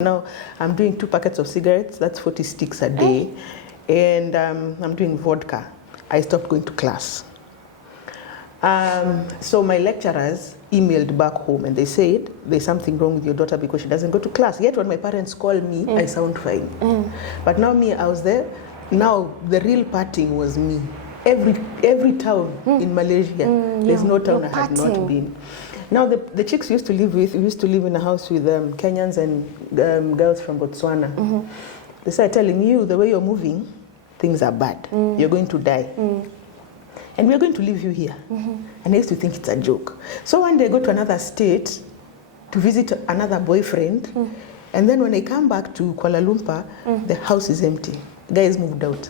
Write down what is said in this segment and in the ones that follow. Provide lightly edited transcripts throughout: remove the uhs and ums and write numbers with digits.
Now I'm doing 2 packets of cigarettes, that's 40 sticks a day, and I'm doing vodka. I stopped going to class. So my lecturers emailed back home and they said, there's something wrong with your daughter because she doesn't go to class. Yet when my parents call me, I sound fine. But now me, I was there. Now the real partying was me. Every town in Malaysia, there's no town I had not been. Now the chicks we used to live in a house with Kenyans and girls from Botswana. They started telling you, the way you're moving, things are bad. You're going to die. And we're going to leave you here. And I used to think it's a joke. So one day I go to another state to visit another boyfriend. And then when I come back to Kuala Lumpur, the house is empty. Guys moved out.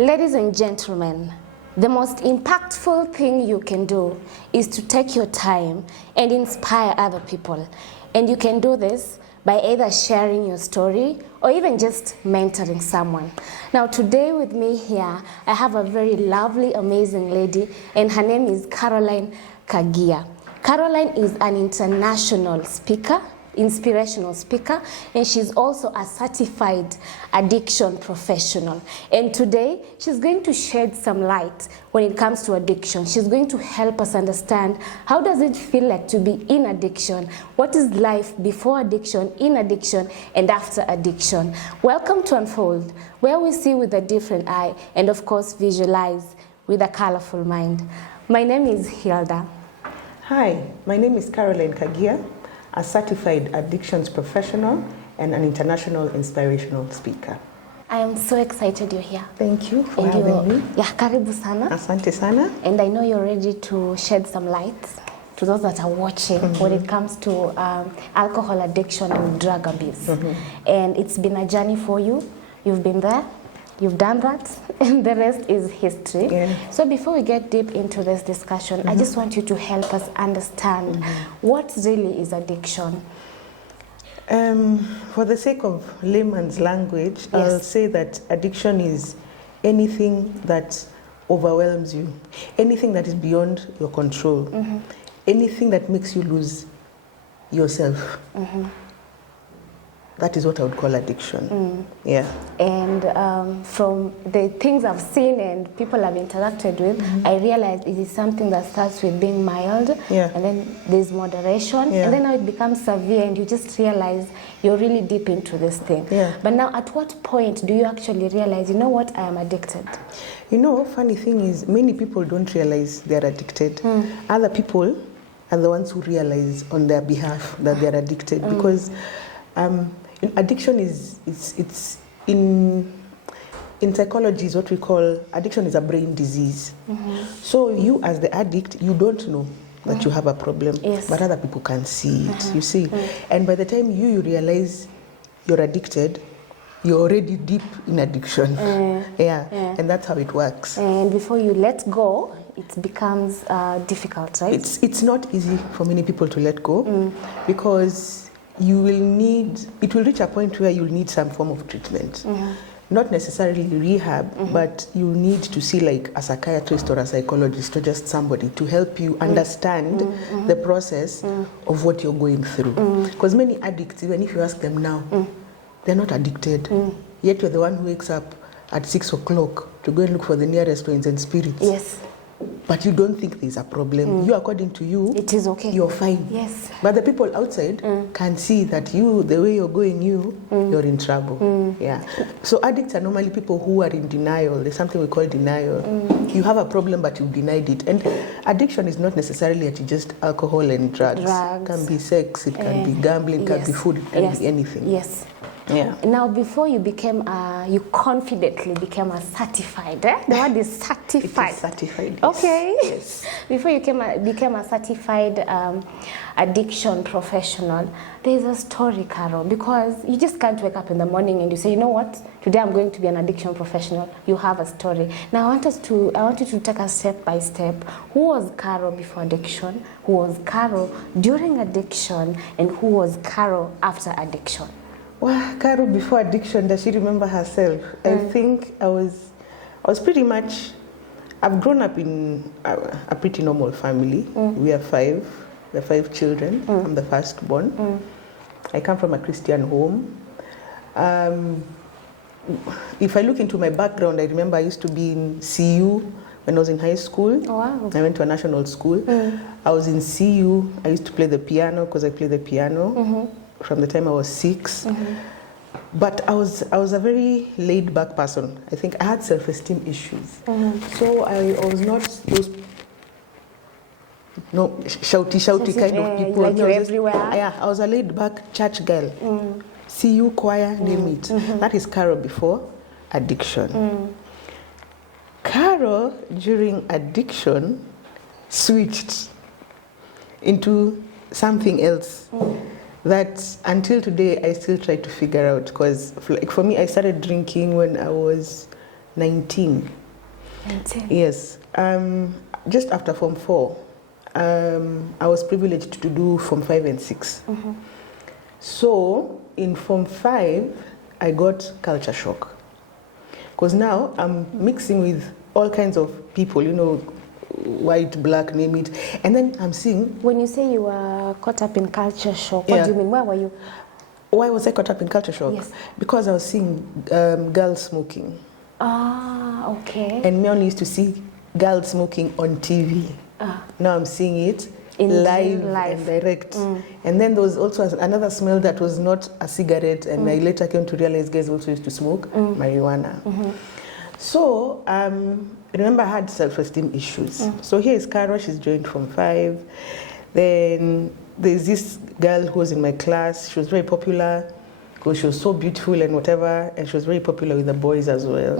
Ladies and gentlemen, the most impactful thing you can do is to take your time and inspire other people. And you can do this by either sharing your story or even just mentoring someone. Now today with me here, I have a very lovely, amazing lady, and her name is Caroline Kagia. Caroline is an international speaker, inspirational speaker, and she's also a certified addiction professional. And today she's going to shed some light when it comes to addiction. She's going to help us understand how does it feel like to be in addiction, what is life before addiction, in addiction, and after addiction. Welcome to Unfold, where we see with a different eye and of course visualize with a colorful mind. My name is Hildah. Hi, my name is Caroline Kagia, a certified addictions professional and an international inspirational speaker. I am so excited you're here. Thank you for having me. Yeah, karibu sana. Asante sana. And I know you're ready to shed some light to those that are watching when it comes to alcohol addiction and drug abuse. And it's been a journey for you. You've been there, you've done that, and the rest is history. Yeah. So before we get deep into this discussion, I just want you to help us understand what really is addiction. For the sake of layman's language, I'll say that addiction is anything that overwhelms you, anything that is beyond your control, anything that makes you lose yourself. That is what I would call addiction. Yeah. And from the things I've seen and people I've interacted with, I realized it is something that starts with being mild, and then there's moderation, and then now it becomes severe and you just realize you're really deep into this thing. But now at what point do you actually realize, you know what, I am addicted? You know, funny thing is, many people don't realize they're addicted. Other people are the ones who realize on their behalf that they're addicted because addiction it's in psychology is what we call, addiction is a brain disease. So you as the addict, you don't know that you have a problem, but other people can see it, you see. And by the time you realize you're addicted, you're already deep in addiction. And that's how it works. And before you let go, it becomes difficult, right? It's not easy for many people to let go because you will need, it will reach a point where you'll need some form of treatment. Not necessarily rehab, but you need to see like a psychiatrist or a psychologist or just somebody to help you understand the process of what you're going through. Because many addicts, even if you ask them now, they're not addicted. Yet you're the one who wakes up at 6 o'clock to go and look for the nearest wines and spirits. Yes. But you don't think there's a problem. You, according to you, it is okay. You're fine. Yes. But the people outside can see that you, the way you're going, you're in trouble. Yeah. So addicts are normally people who are in denial. There's something we call denial. You have a problem, but you've denied it. And addiction is not necessarily just alcohol and drugs. It can be sex, it can be gambling, it can be food, it can be anything. Yes. Yeah. Now, before you became, you confidently became a certified, The word is certified. It is certified, yes. Okay. Yes. Before you became a certified addiction professional, there's a story, Carol, because you just can't wake up in the morning and you say, you know what, today I'm going to be an addiction professional. You have a story. Now, I want you to take us step by step. Who was Carol before addiction? Who was Carol during addiction? And who was Carol after addiction? Well, Carol before addiction, does she remember herself? I think I was pretty much, I've grown up in a pretty normal family. We are five children. I'm the firstborn. I come from a Christian home. If I look into my background, I remember I used to be in CU when I was in high school. Oh, wow. I went to a national school. I was in CU. I used to play the piano because I play the piano from the time I was 6. But I was a very laid-back person. I think I had self-esteem issues. So I was not those shouty kind of people. Like you're everywhere. Yeah, I was a laid-back church girl. CU choir, name it. That is Carol before addiction. Carol during addiction switched into something else that until today I still try to figure out, because like for me I started drinking when I was 19. 19. Yes, just after Form 4. I was privileged to do Form 5 and 6. So in Form 5 I got culture shock, because now I'm mixing with all kinds of people, you know, white, black, name it, and then I'm seeing. When you say you were caught up in culture shock, what do you mean? Where were you? Why was I caught up in culture shock? Yes. Because I was seeing girls smoking. Ah, okay. And me only used to see girls smoking on TV. Now I'm seeing it In live real life. and direct. And then there was also another smell that was not a cigarette, and I later came to realize guys also used to smoke marijuana. So remember I had self-esteem issues. So here is Carol, she's joined Form 5. Then there's this girl who was in my class. She was very popular because she was so beautiful and whatever, and she was very popular with the boys as well.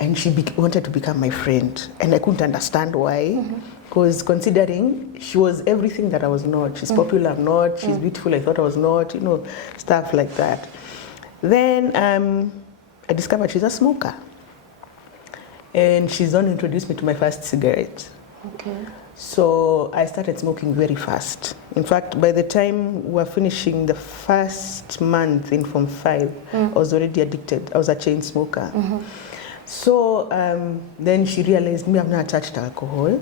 And she wanted to become my friend, and I couldn't understand why. Because considering she was everything that I was not. She's popular, I'm not. She's beautiful, I thought I was not. You know, stuff like that. Then I discovered she's a smoker. And she's the one who introduced me to my first cigarette. Okay. So I started smoking very fast. In fact, by the time we were finishing the first month in Form 5, I was already addicted. I was a chain smoker. So then she realized me, I've not touched alcohol,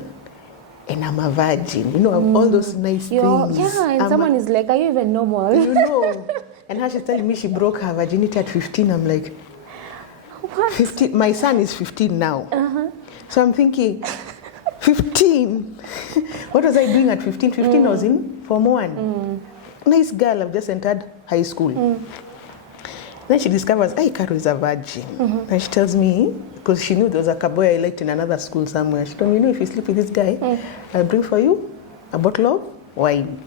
and I'm a virgin. You know, all those nice things. Yeah, and someone is like, are you even normal? You know. And how she's telling me she broke her virginity at 15, I'm like, What? 15. My son is 15 now. So I'm thinking, 15? What was I doing at 15? 15 I was in Form 1. Nice girl, I've just entered high school. Then she discovers, hey, Carol is a virgin. And she tells me, because she knew there was a cowboy I liked in another school somewhere. She told me, you know, if you sleep with this guy, I'll bring for you a bottle of wine.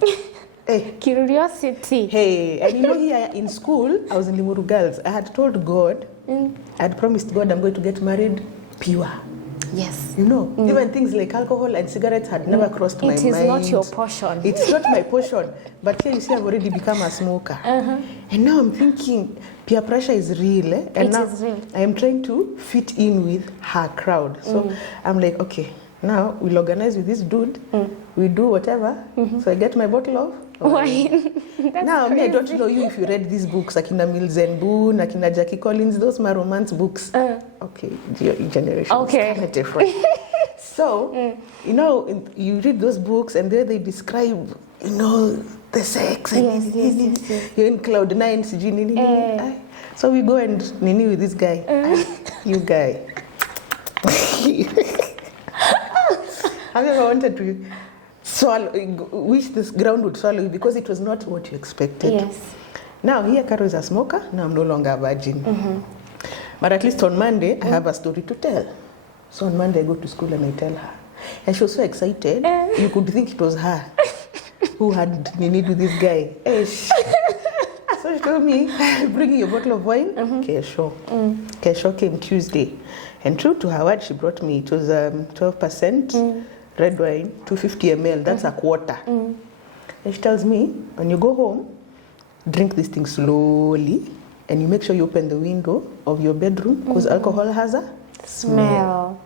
Hey. Curiosity. Hey, and you know, here in school, I was in Limuru Girls. I had told God, I had promised God I'm going to get married pure. Yes. You know, even things like alcohol and cigarettes had never crossed my mind. It is not your portion. It's not my portion. But here you see, I've already become a smoker. And now I'm thinking, peer pressure is real. And now is real. I am trying to fit in with her crowd. So I'm like, okay, now we'll organize with this dude. We do whatever. So I get my bottle of wine. Now, me, I don't know you if you read these books, Akina Mills and Boone, Akina Jackie Collins, those my romance books. Okay, your generation is kind of different. So, you know, you read those books and there they describe, you know, the sex. And Yes. You're in cloud 9, so we go and nini with this guy. You guy. Have you ever wanted to swallow, wish this ground would swallow you because it was not what you expected? Yes. Now here Carol is a smoker, now I'm no longer a virgin. But at least on Monday I have a story to tell. So on Monday I go to school and I tell her. And she was so excited, you could think it was her who had needed with this guy. So So she told me, bring your bottle of wine. Okay, sure. Okay, sure came Tuesday. And true to her word, she brought me, it was 12% red wine, 250 ml, that's a quarter. And she tells me, when you go home, drink this thing slowly, and you make sure you open the window of your bedroom, because alcohol has a smell.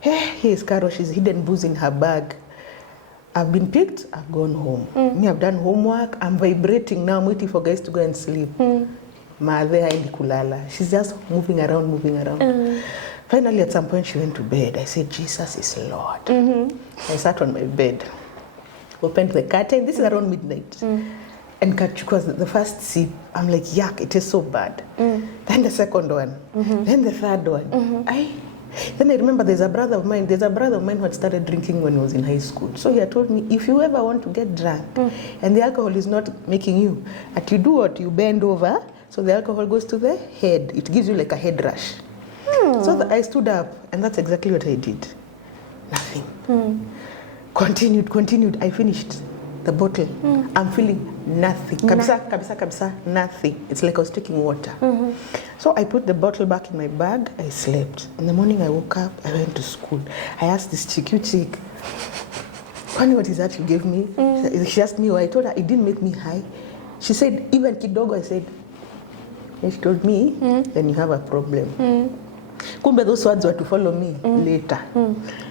Hey, here's Carol, she's hidden booze in her bag. I've been picked, I've gone home. Me, I've done homework, I'm vibrating now, I'm waiting for guys to go and sleep. Madhe haendi kulala. She's just moving around. Finally, at some point, she went to bed. I said, Jesus is Lord. I sat on my bed, opened the curtain. This is around midnight. And because the first sip, I'm like, yuck, it is so bad. Then the second one, then the third one. Then I remember there's a brother of mine who had started drinking when he was in high school. So he had told me, if you ever want to get drunk and the alcohol is not making you, you do what? You bend over, so the alcohol goes to the head. It gives you like a head rush. So I stood up, and that's exactly what I did. Nothing. Continued. I finished the bottle. I'm feeling nothing. Kabisa, nothing. It's like I was taking water. So I put the bottle back in my bag. I slept. In the morning, I woke up. I went to school. I asked this chick, Kwani, what is that you gave me? She asked me why. I told her it didn't make me high. She said, even kidogo. I said, and she told me, then you have a problem. Kumbe those words were to follow me later.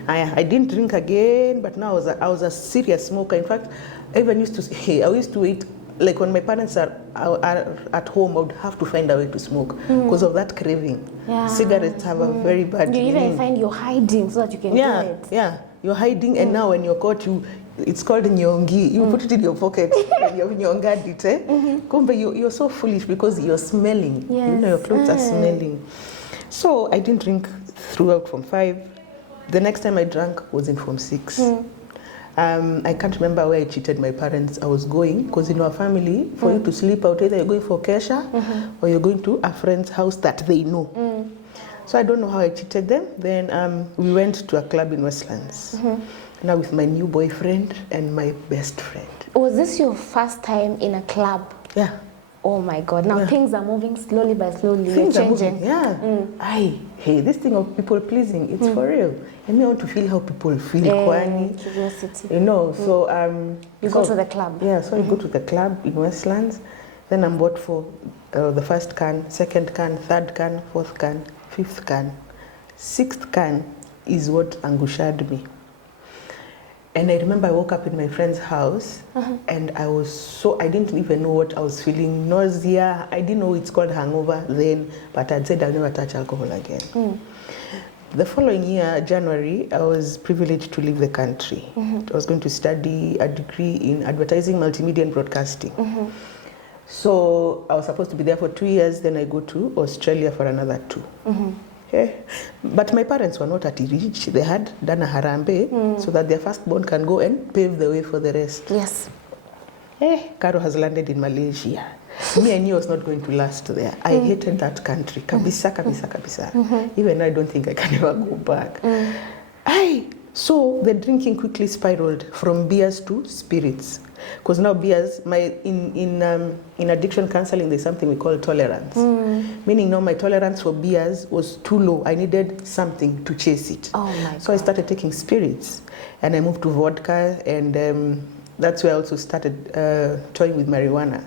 I didn't drink again, but now I was a serious smoker. In fact, I used to wait, like when my parents are at home, I would have to find a way to smoke because of that craving. Cigarettes have a very bad You even find you're hiding so that you can do it. Yeah, you're hiding, and now when you're caught, it's called nyongi. You put it in your pocket and you've nyongad it. Kumbe, you're so foolish because you're smelling. Yes. You know, your clothes are smelling. So I didn't drink throughout Form 5. The next time I drank was in Form 6. I can't remember where I cheated my parents. I was going, because in our family, for you to sleep out, either you're going for Kesha or you're going to a friend's house that they know. So I don't know how I cheated them. Then we went to a club in Westlands. Now with my new boyfriend and my best friend. Was this your first time in a club? Yeah. Oh my God, now things are moving slowly by slowly. Things You're are changing. moving, hey, this thing of people pleasing, it's for real. And I want to feel how people feel, kwani. Curiosity. You know, so... you go to the club. Yeah, so I go to the club in Westlands. Then I'm bought for the first can, second can, third can, fourth can, fifth can. Sixth can is what angushad me. And I remember I woke up in my friend's house and I didn't even know what I was feeling. Nausea, I didn't know it's called hangover then, but I'd said I'll never touch alcohol again. The following year, January, I was privileged to leave the country. I was going to study a degree in advertising, multimedia and broadcasting. So I was supposed to be there for 2 years, then I go to Australia for another 2. Okay. But my parents were not at rich. They had done a harambe so that their firstborn can go and pave the way for the rest. Yes. Caro has landed in Malaysia. Me, I knew I was not going to last there. I hated that country. Kabisa. Even now, I don't think I can ever go back. So the drinking quickly spiraled from beers to spirits. Because now beers, in addiction counseling, there's something we call tolerance. Meaning now my tolerance for beers was too low. I needed something to chase it. Oh my God. So I started taking spirits, and I moved to vodka, and that's where I also started toying with marijuana.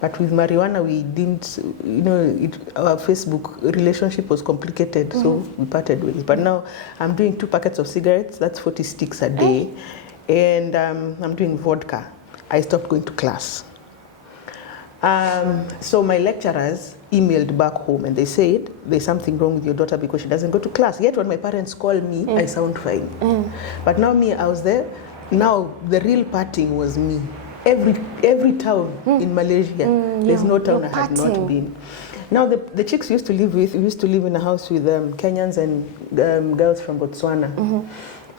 But with marijuana, we didn't, our Facebook relationship was complicated, so we parted ways. But now I'm doing 2 packets of cigarettes, that's 40 sticks a day, and I'm doing vodka. I stopped going to class. So my lecturers emailed back home and they said, there's something wrong with your daughter because she doesn't go to class. Yet when my parents call me, I sound fine. But now I was there. Now the real partying was me. Every town in Malaysia, there's no town I had not been. Now the chicks we used to live in a house with Kenyans and girls from Botswana.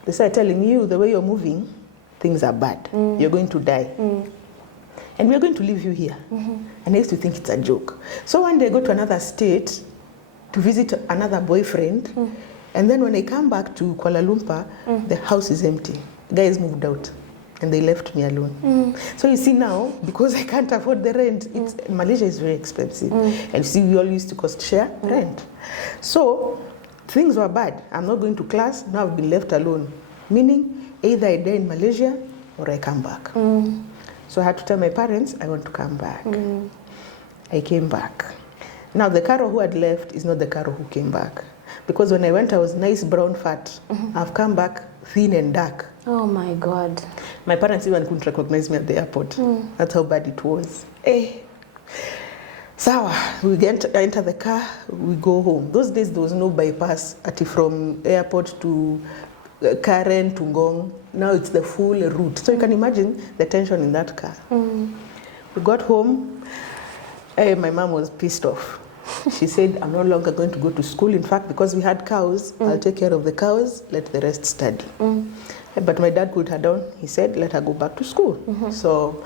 They started telling you, the way you're moving, things are bad. You're going to die. And we're going to leave you here. And I used to think it's a joke. So one day I go to another state to visit another boyfriend. And then when I come back to Kuala Lumpur, the house is empty. Guys moved out. and they left me alone. So you see now, because I can't afford the rent, Malaysia is very expensive. And you see, we all used to cost share rent. So things were bad. I'm not going to class, now I've been left alone. Meaning, either I die in Malaysia or I come back. So I had to tell my parents, I want to come back. I came back. Now the Carol who had left is not the Carol who came back. Because when I went, I was nice, brown, fat. I've come back thin and dark. Oh my God. My parents even couldn't recognize me at the airport. That's how bad it was. Sawa, we enter the car, we go home. Those days there was no bypass from airport to Karen to Ngong. Now it's the full route. So you can imagine the tension in that car. We got home. My mom was pissed off. She said, I'm no longer going to go to school. In fact, because we had cows, I'll take care of the cows, let the rest study. But my dad put her down. He said, let her go back to school. So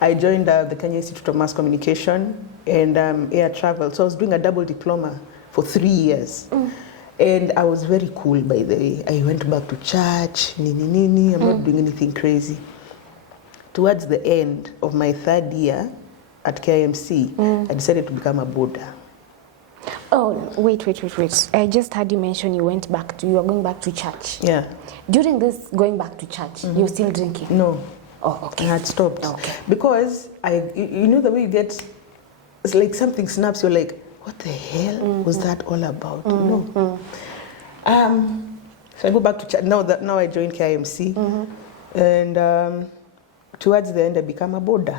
I joined the Kenya Institute of Mass Communication and air travel. So I was doing a double diploma for 3 years. And I was very cool, by the way. I went back to church, I'm not doing anything crazy. Towards the end of my 3rd year at KIMC, I decided to become a boarder. Oh, wait. I just heard you mention you were going back to church. Yeah. During this going back to church, you were still drinking? No. Oh, okay. I had stopped. Okay. Because you know the way you get, it's like something snaps, you're like, what the hell was that all about? You know? So I go back to church. Now I joined KIMC. And towards the end, I became a boarder.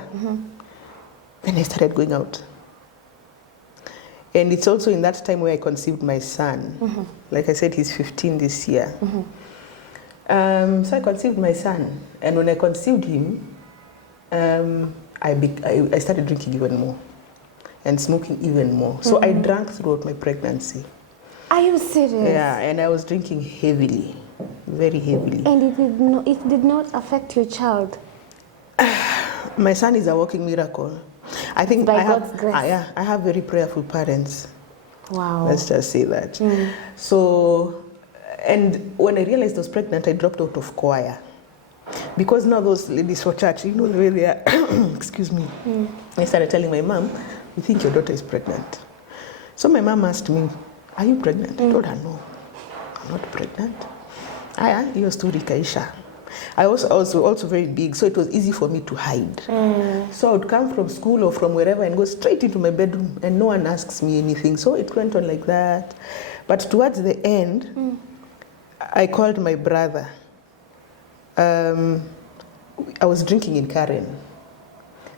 Then I started going out. And it's also in that time where I conceived my son. Like I said, he's 15 this year. So I conceived my son. And when I conceived him, I started drinking even more and smoking even more. So I drank throughout my pregnancy. Are you serious? Yeah, and I was drinking heavily, very heavily. And it did not affect your child? My son is a walking miracle. I think By God's grace. I have very prayerful parents. Wow. Let's just say that. So, and when I realized I was pregnant, I dropped out of choir. Because now those ladies for church, you know the way they are, excuse me. I started telling my mom, we think your daughter is pregnant. So my mom asked me, are you pregnant? I told her, no, I'm not pregnant. Your story, Kaisha. I was also very big, so it was easy for me to hide. So I would come from school or from wherever and go straight into my bedroom, and no one asks me anything. So it went on like that. But towards the end, I called my brother. I was drinking in Karen.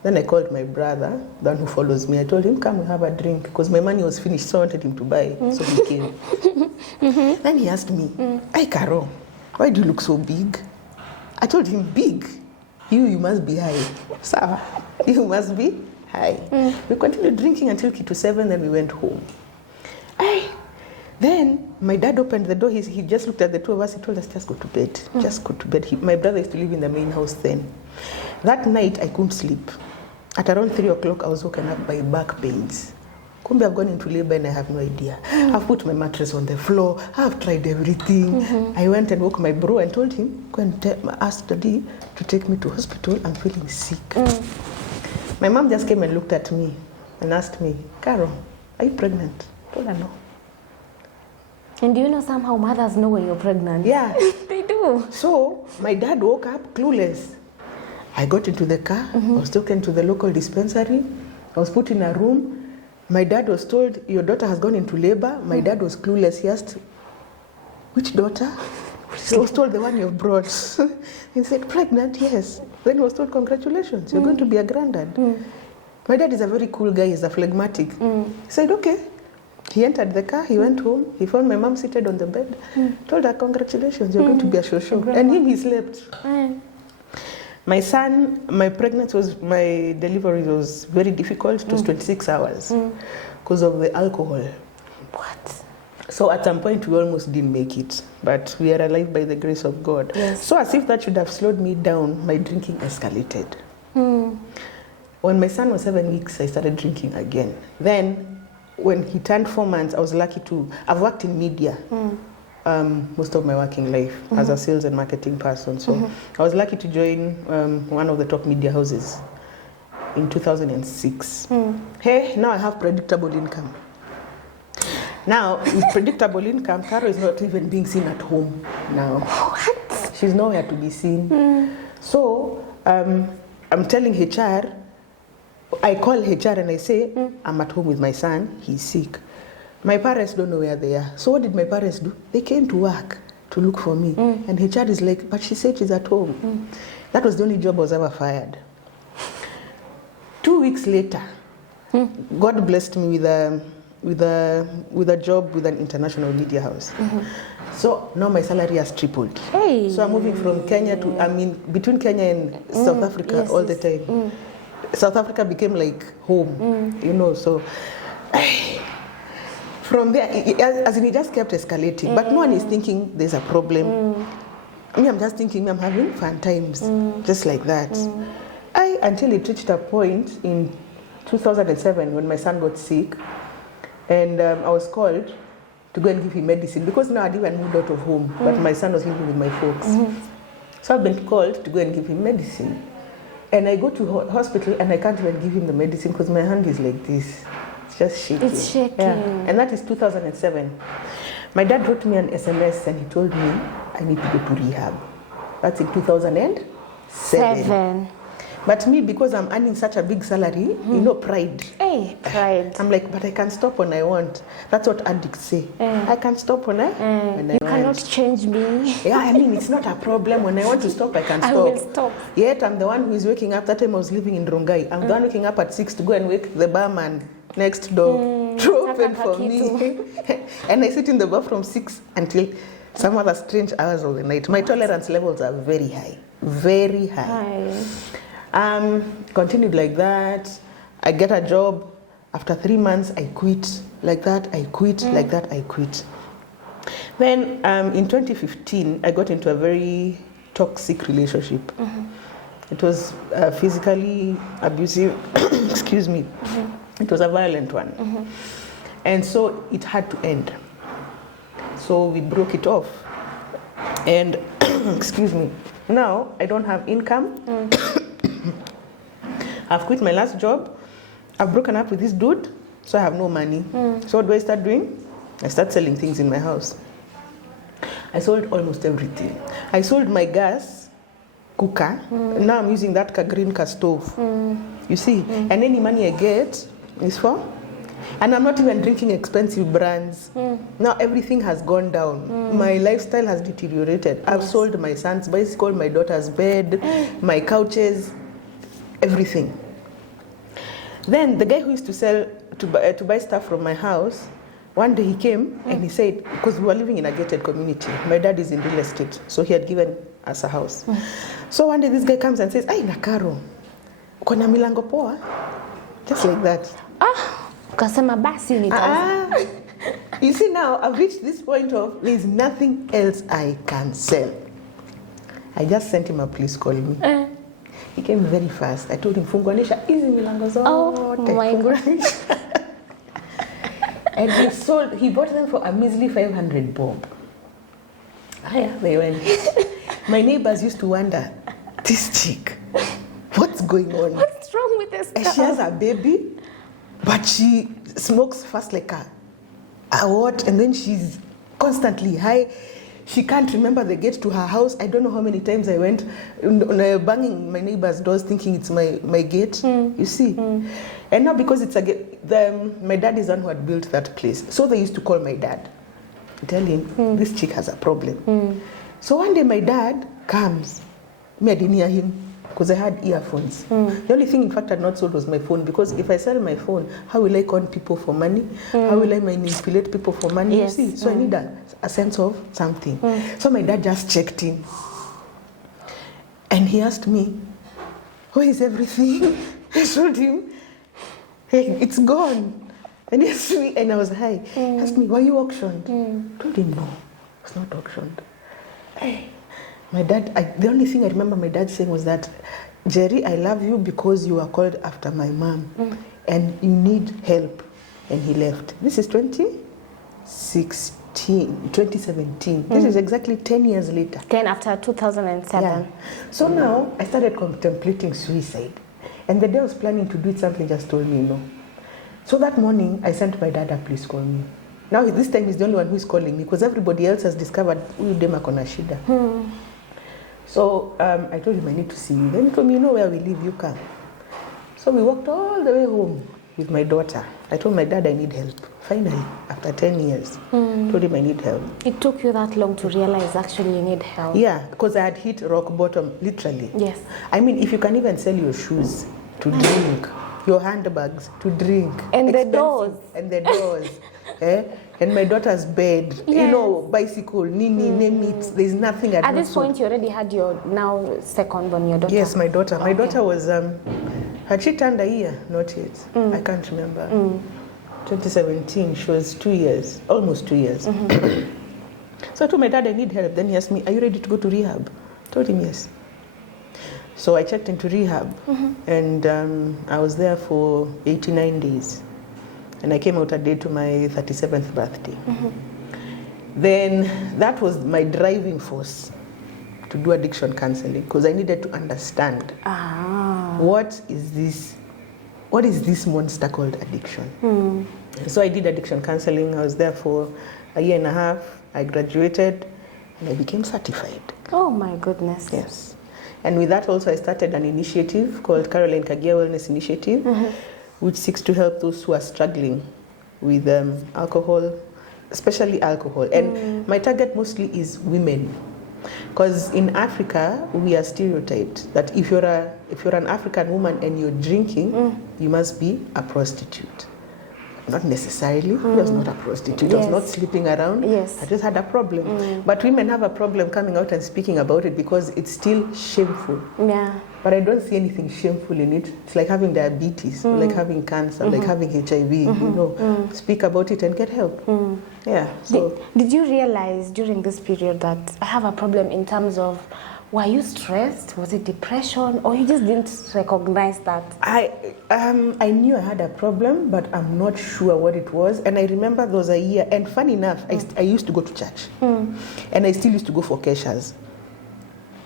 Then I called my brother, the one who follows me. I told him, come, we have a drink, because my money was finished, so I wanted him to buy. So he came. Then he asked me, hey, Caro, why do you look so big? I told him, big? You must be high. Sir, you must be high. We continued drinking until Kitu 7, then we went home. Then my dad opened the door. He just looked at the two of us. He told us, just go to bed. Just go to bed. My brother used to live in the main house then. That night, I couldn't sleep. At around 3 o'clock, I was woken up by back pains. Kumbe, I've gone into labor and I have no idea. I've put my mattress on the floor. I've tried everything. I went and woke my bro and told him, go and ask Daddy to take me to hospital. I'm feeling sick. My mom just came and looked at me and asked me, Carol, are you pregnant? I told her no. And do you know somehow mothers know when you're pregnant? Yeah. They do. So my dad woke up clueless. I got into the car. I was taken to the local dispensary. I was put in a room. My dad was told, your daughter has gone into labor. My dad was clueless. He asked, which daughter? He was told the one you brought. He said, pregnant? Yes. Then he was told, congratulations, you're going to be a granddad. My dad is a very cool guy. He's a phlegmatic. He said, okay. He entered the car, he went home, he found my mom seated on the bed, told her, congratulations, you're going to be a shosho. And he slept. My son, my delivery was very difficult. It was 26 hours because of the alcohol. What? So at some point, we almost didn't make it, but we are alive by the grace of God. Yes. So as if that should have slowed me down, my drinking escalated. When my son was 7 weeks, I started drinking again. Then, when he turned 4 months, I was lucky to, I've worked in media. most of my working life as a sales and marketing person. So I was lucky to join one of the top media houses in 2006. Hey, now I have predictable income. Now, with predictable income, Caro is not even being seen at home now. What? She's nowhere to be seen. So, I'm telling HR, I call HR and I say, I'm at home with my son, he's sick. My parents don't know where they are. So what did my parents do? They came to work to look for me. And HR is like, but she said she's at home. That was the only job I was ever fired. 2 weeks later, God blessed me with a job with an international media house. So now my salary has tripled. Hey. So I'm moving from Kenya to, between Kenya and South Africa all the time. South Africa became like home, you know, so from there, as in it just kept escalating. But no one is thinking there's a problem. Me, I'm just thinking, I'm having fun times, just like that. Until it reached a point in 2007 when my son got sick, and I was called to go and give him medicine because now I'd even moved out of home, but my son was living with my folks. So I've been called to go and give him medicine. And I go to hospital and I can't even give him the medicine because my hand is like this. It's just shaking. It's shaking. Yeah. And that is 2007. My dad wrote me an SMS and he told me I need to go to rehab. That's in 2007. But me, because I'm earning such a big salary, you know, pride. Hey, pride. I'm like, but I can stop when I want. That's what addicts say. I can stop when I want. You cannot change me. Yeah, I mean, it's not a problem. When I want to stop, I can stop. I will stop. Yet I'm the one who is waking up. That time I was living in Rongai. I'm the one waking up at 6 to go and wake the barman next door to open for me. And I sit in the bar from 6 until some other strange hours of the night. My tolerance levels are very high. Very high. Continued like that. I get a job. After 3 months, I quit. Like that, I quit. Like that, I quit. Then in 2015, I got into a very toxic relationship. It was physically abusive. Excuse me. It was a violent one. And so it had to end. So we broke it off. And, excuse me, now I don't have income. I've quit my last job. I've broken up with this dude, so I have no money. So what do I start doing? I start selling things in my house. I sold almost everything. I sold my gas cooker. Now I'm using that green stove. You see? And any money I get is for? And I'm not even drinking expensive brands. Now everything has gone down. My lifestyle has deteriorated. I've sold my son's bicycle, my daughter's bed, my couches, everything. Then the guy who used to sell, to buy stuff from my house, one day he came and he said, because we were living in a gated community, my dad is in real estate, so he had given us a house. So one day this guy comes and says, "Ay, Nakaro, uko na milango poa?" Just like that. Ukasema basi nitauza. You see, now I've reached this point of there's nothing else I can sell. I just sent him a please call me. He came very fast. I told him, funguanisha hizi milango zote. Oh my God. And he bought them for a measly 500 bob. They went. My neighbors used to wonder, this chick, what's going on? What's wrong with this girl? She has a baby, but she smokes fast like a what? And then she's constantly high. She can't remember the gate to her house. I don't know how many times I went banging my neighbor's doors thinking it's my gate. You see? And now because it's a gate, my dad is the one who had built that place. So they used to call my dad, tell him, this chick has a problem. So one day my dad comes. Me, I didn't hear him because I had earphones. The only thing, in fact, I had not sold was my phone, because if I sell my phone, how will I con people for money? How will I manipulate people for money? Yes. You see? So I need a sense of something. So my dad just checked in. And he asked me, where is everything? I showed him, hey, it's gone. And he asked me, and I was high. He asked me, were you auctioned? I told him, no, it's not auctioned. Hey. My dad, the only thing I remember my dad saying was that, Jerry, I love you because you are called after my mom and you need help. And he left. This is 26 2017. This is exactly 10 years later. 10 after 2007. Yeah. So now I started contemplating suicide. And the day I was planning to do it, something just told me no. So that morning, I sent my dad, please call me. Now this time he's the only one who is calling me because everybody else has discovered huyu dem ako na shida. So I told him I need to see you. Then he told me, you know where we live, you come. So we walked all the way home with my daughter. I told my dad I need help. Finally, after 10 years, told him I need help. It took you that long to realize actually you need help? Yeah, because I had hit rock bottom, literally. Yes. I mean, if you can even sell your shoes to drink, your handbags to drink. And the doors. And the doors. And my daughter's bed, you know, bicycle, nini, name it. There's nothing At this point, you already had your now second born, your daughter? Yes, my daughter. My daughter was, had she turned a year? Not yet. I can't remember. 2017, she was 2 years, almost 2 years. So I told my dad I need help. Then he asked me, are you ready to go to rehab? I told him yes. So I checked into rehab and I was there for 89 days. And I came out a day to my 37th birthday. Then that was my driving force to do addiction counseling because I needed to understand what is this monster called addiction. So I did addiction counseling. I was there for a year and a half. I graduated and I became certified. Oh my goodness. Yes. And with that also I started an initiative called Caroline Kagia Wellness Initiative, which seeks to help those who are struggling with alcohol, especially alcohol. And my target mostly is women. Because in Africa, we are stereotyped that if you're an African woman and you're drinking, you must be a prostitute. Not necessarily. I was not a prostitute. I was not sleeping around. Yes. I just had a problem. But women have a problem coming out and speaking about it because it's still shameful. Yeah. But I don't see anything shameful in it. It's like having diabetes, like having cancer, like having HIV. You know, speak about it and get help. Yeah. So did you realize during this period that I have a problem in terms of, were you stressed? Was it depression, or you just didn't recognize that? I knew I had a problem, but I'm not sure what it was. And I remember there was a year, and funny enough, I used to go to church, and I still used to go for keshas,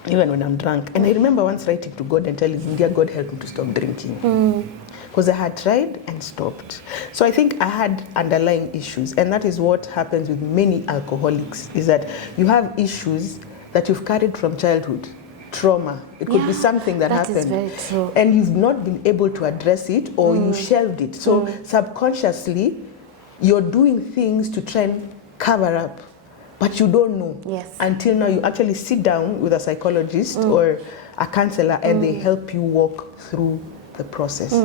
even when I'm drunk. And I remember once writing to God and telling him, dear God, help me to stop drinking. Because I had tried and stopped. So I think I had underlying issues, and that is what happens with many alcoholics, is that you have issues that you've carried from childhood, trauma. It could be something that happened. Is very true. And you've not been able to address it, or you shelved it. So subconsciously, you're doing things to try and cover up, but you don't know. Yes. Until now you actually sit down with a psychologist or a counselor and they help you walk through the process.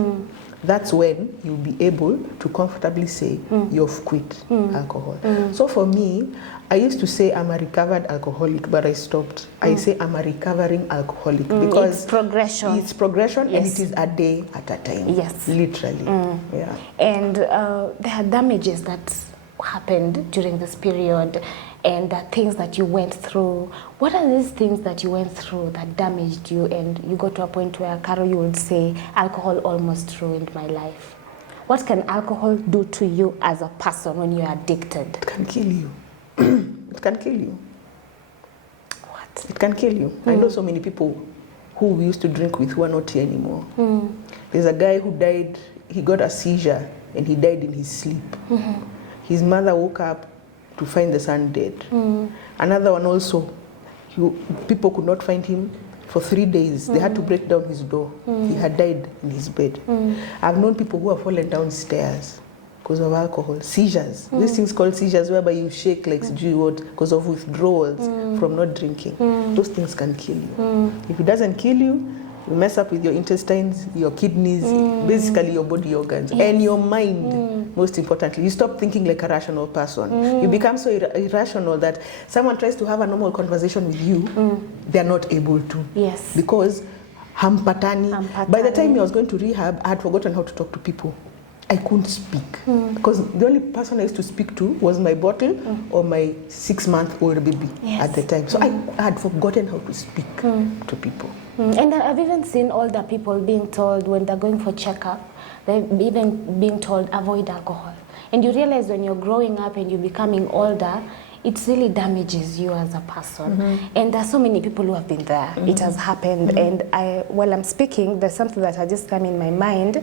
That's when you'll be able to comfortably say you've quit alcohol. So for me, I used to say I'm a recovered alcoholic, but I stopped. I say I'm a recovering alcoholic because it's progression. It's progression, and it is a day at a time. Yes. Literally. Yeah. And there are damages that happened during this period, and the things that you went through. What are these things that you went through that damaged you, and you got to a point where, Carol, you would say, alcohol almost ruined my life? What can alcohol do to you as a person when you're addicted? It can kill you. It can kill you. What? It can kill you. I know so many people who we used to drink with who are not here anymore. There's a guy who died, he got a seizure and he died in his sleep. His mother woke up to find the son dead. Another one also, people could not find him for 3 days. They had to break down his door. He had died in his bed. I've known people who have fallen downstairs because of alcohol. Seizures. These things called seizures, whereby you shake like what because of withdrawals from not drinking. Those things can kill you. If it doesn't kill you, you mess up with your intestines, your kidneys, basically your body organs, and your mind, most importantly. You stop thinking like a rational person. You become so irrational that someone tries to have a normal conversation with you, they're not able to. Yes. Because hampatani. By the time I was going to rehab, I had forgotten how to talk to people. I couldn't speak. Because the only person I used to speak to was my bottle or my 6-month-old baby at the time. So I had forgotten how to speak to people. And I've even seen older people being told when they're going for checkup, they're even being told avoid alcohol. And you realize when you're growing up and you're becoming older, it really damages you as a person. And there's so many people who have been there. It has happened. And while I'm speaking, there's something that has just come in my mind.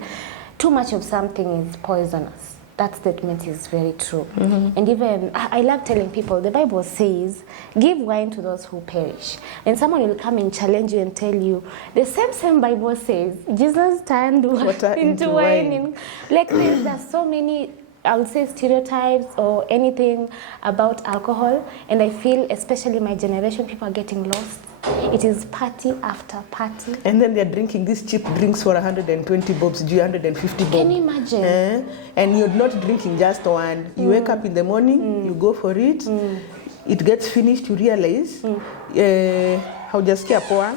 Too much of something is poisonous. That statement is very true. And even, I love telling people, the Bible says, give wine to those who perish. And someone will come and challenge you and tell you, the same Bible says, Jesus turned water into wine. Like there's so many, I would say, stereotypes or anything about alcohol. And I feel, especially my generation, people are getting lost. It is party after party. And then they're drinking these cheap drinks for 120 bobs, 150 bobs. Can you imagine? And you're not drinking just one. You wake up in the morning, you go for it, it gets finished, you realize, how just care poor,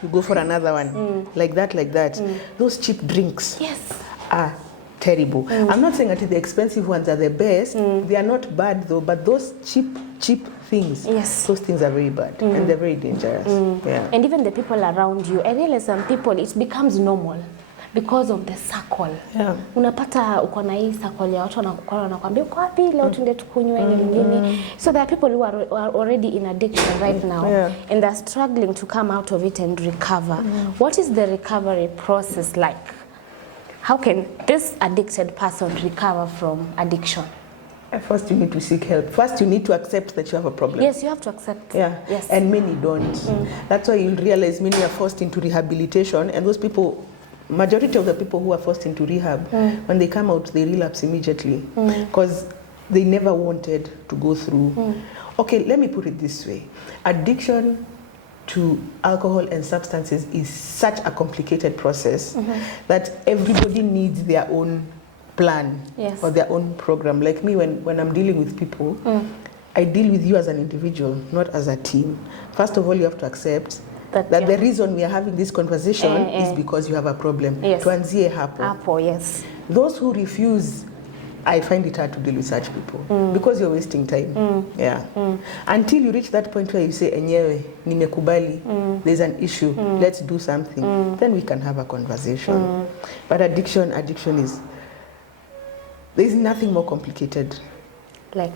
you go for another one. Like that. Those cheap drinks are terrible. I'm not saying that the expensive ones are the best. They are not bad though, but those cheap things, those things are very bad and they're very dangerous. And even the people around you, I realize some people, it becomes normal because of the circle. Unapata uko na hii circle ya watu wanakuambia uko wapi leo tuende tukunywe nini. So there are people who are already in addiction right now and they're struggling to come out of it and recover. What is the recovery process like? How can this addicted person recover from addiction? First, you need to seek help. First, you need to accept that you have a problem. Yes, you have to accept. Yes. And many don't. That's why you'll realize many are forced into rehabilitation, and those people, majority of the people who are forced into rehab, when they come out, they relapse immediately because they never wanted to go through. Okay, let me put it this way. Addiction to alcohol and substances is such a complicated process that everybody needs their own plan or their own program. Like me, when I'm dealing with people, I deal with you as an individual, not as a team. First of all, you have to accept that the reason we are having this conversation is because you have a problem. Tuanzie hapo. Those who refuse, I find it hard to deal with such people because you're wasting time. Until you reach that point where you say, enyewe, nimekubali, there's an issue, let's do something, then we can have a conversation. But addiction is, there's nothing more complicated. Like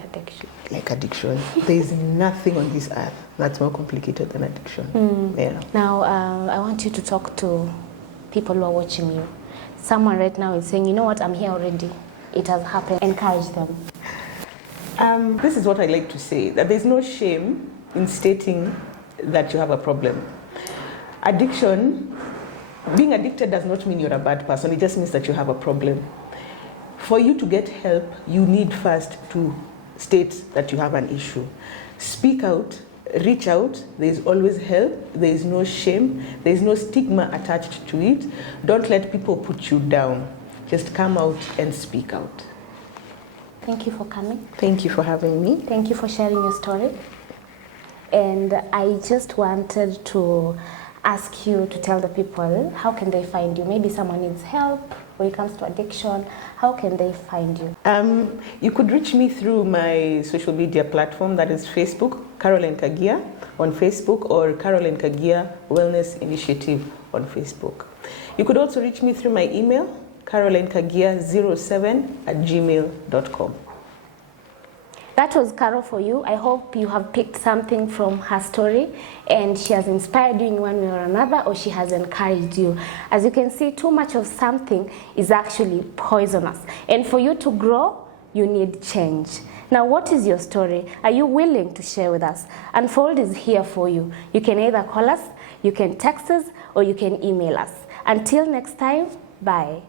addiction. There's nothing on this earth that's more complicated than addiction. Now, I want you to talk to people who are watching you. Someone right now is saying, you know what, I'm here already. It has happened. Encourage them. This is what I like to say, that there's no shame in stating that you have a problem. Being addicted does not mean you're a bad person. It just means that you have a problem. For you to get help, you need first to state that you have an issue. Speak out, reach out. There's always help. There is no shame. There is no stigma attached to it. Don't let people put you down. Just come out and speak out. Thank you for coming. Thank you for having me. Thank you for sharing your story. And I just wanted to ask you to tell the people, how can they find you? Maybe someone needs help when it comes to addiction. How can they find you? You could reach me through my social media platform, that is Facebook, Caroline Kagia on Facebook, or Caroline Kagia Wellness Initiative on Facebook. You could also reach me through my email, carolinekagia07@gmail.com. That was Caro for you. I hope you have picked something from her story and she has inspired you in one way or another, or she has encouraged you. As you can see, too much of something is actually poisonous. And for you to grow, you need change. Now, what is your story? Are you willing to share with us? Unfold is here for you. You can either call us, you can text us, or you can email us. Until next time, bye.